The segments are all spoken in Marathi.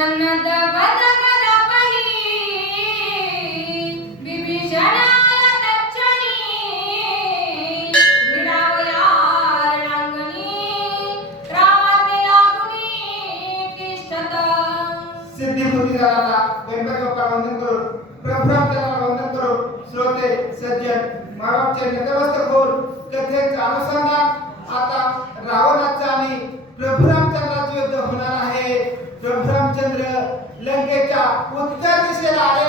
सन्नत वद वदपणी विभीषणाला तच्छणी श्रोते सज्जन मागापचे नतमस्तक होऊन कथेचं अनुसंधान आता रावणाचा आणि प्रभुरामचंद्राचे युद्ध होणार आहे. प्रभुरामचंद्र लंकेच्या उत्तर दिशेला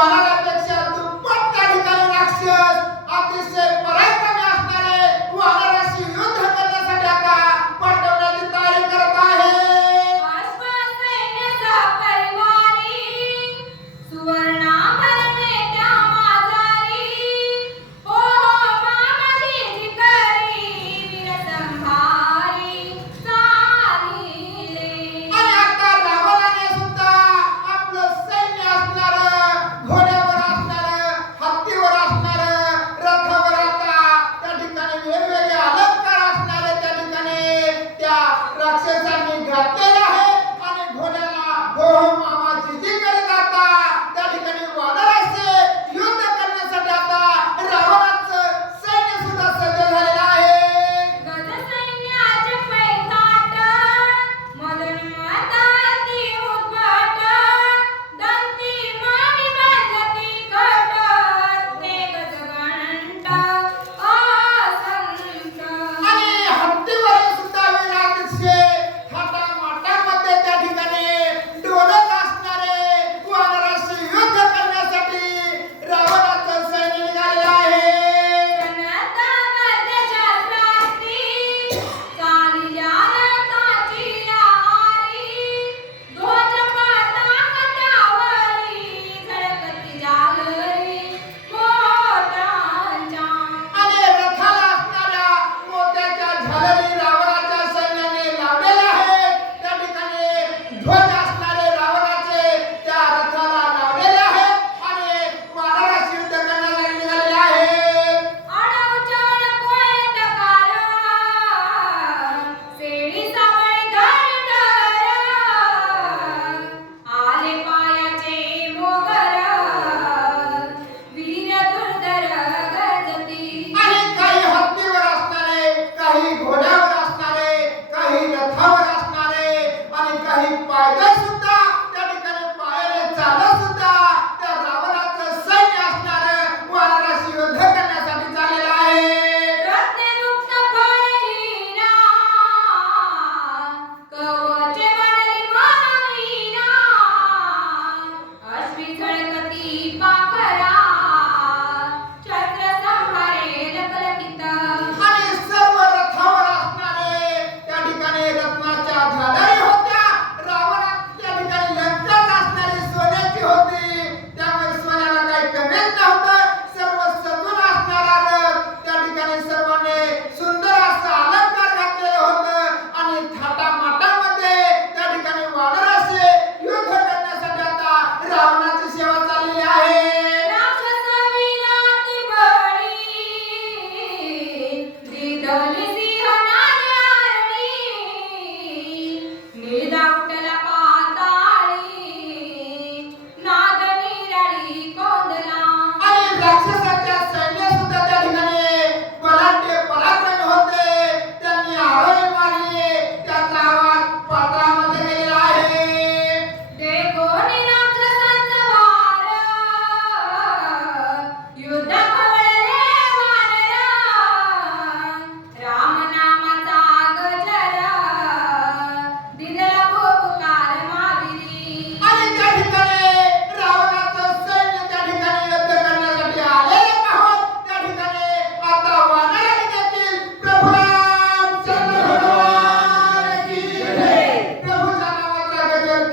parar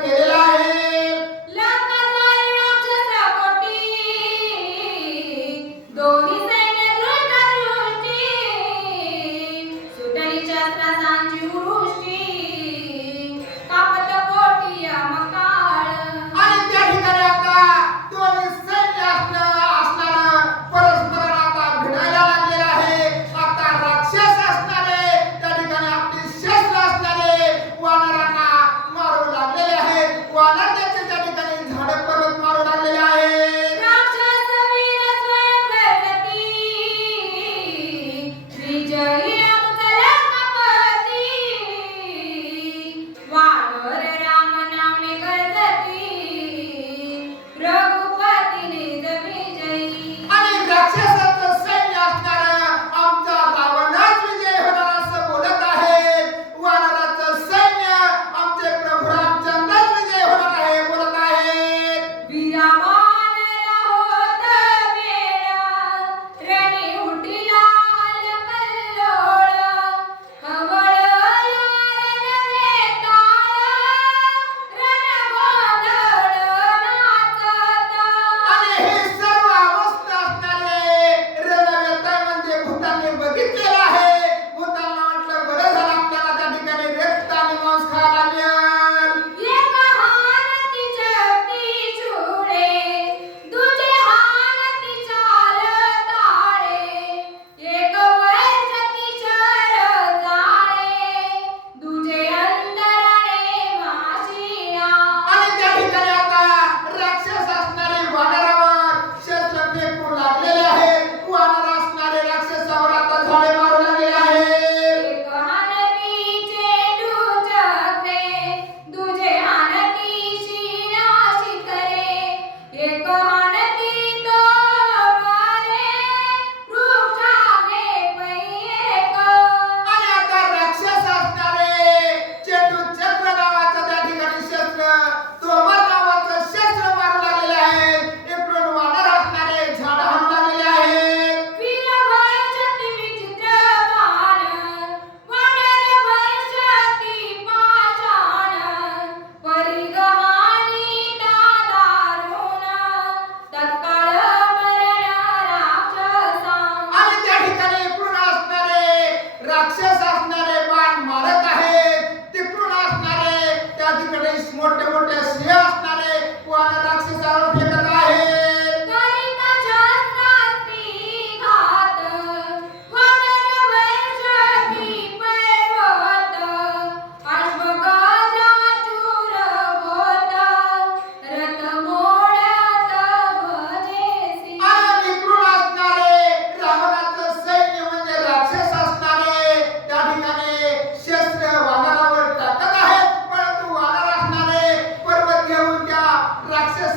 எதிராக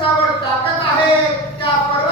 रस्त्यावर ताकद आहे त्या परवा